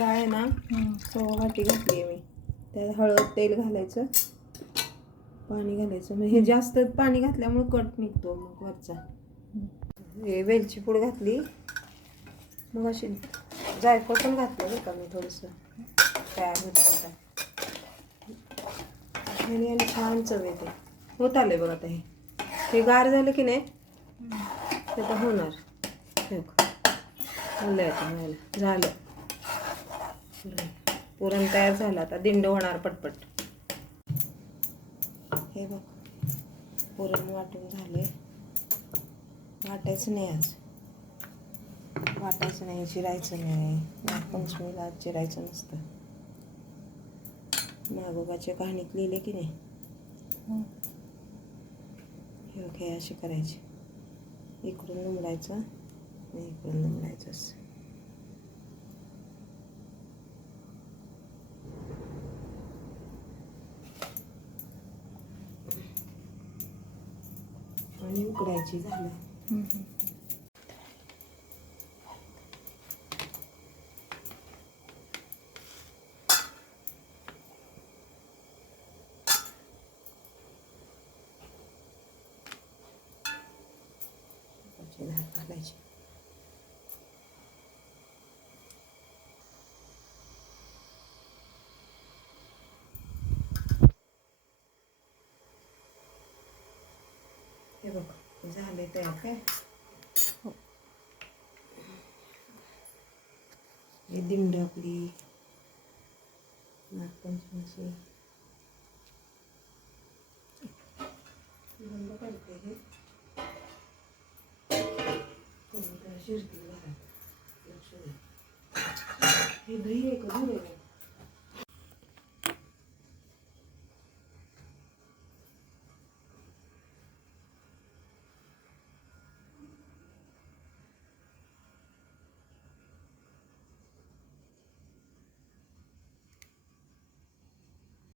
डाळ आहे ना सव्वा वाटी घातली आहे मी. त्यात हळद तेल घालायचं पाणी घालायचं. मग हे जास्त पाणी घातल्यामुळे कट निघतो मग वरचा. हे वेलची पूड घातली. मग अशी जायफळ पण घातलं बरं का मी थोडंसं. तयार होतं आणि छान चव येते. होत आले बघ आता हे. हे गार झालं की नाही ते तर होणार. हे झालं. पुरण तयार झालं आता दिंड होणार पटपट. हे बघ पुरण वाटून झाले. वाटायचं नाही आज. वाटायचं नाही चिरायचं नाही. नागपंचमीला आज चिरायचं नसतं. नागोबाच्या कहाणीत लिहिले की नाही? हे. हे असे करायचे. इकडून आणि इकडून दुमडायचं असं आणि उकडायची झालं त्याची धार घालायची हे बघ झाले तयार काय हे दिंड आपली नागपंचमीची बंद करते हे शिरतील घरात लक्ष दे हे दही आहे का दूध आहे?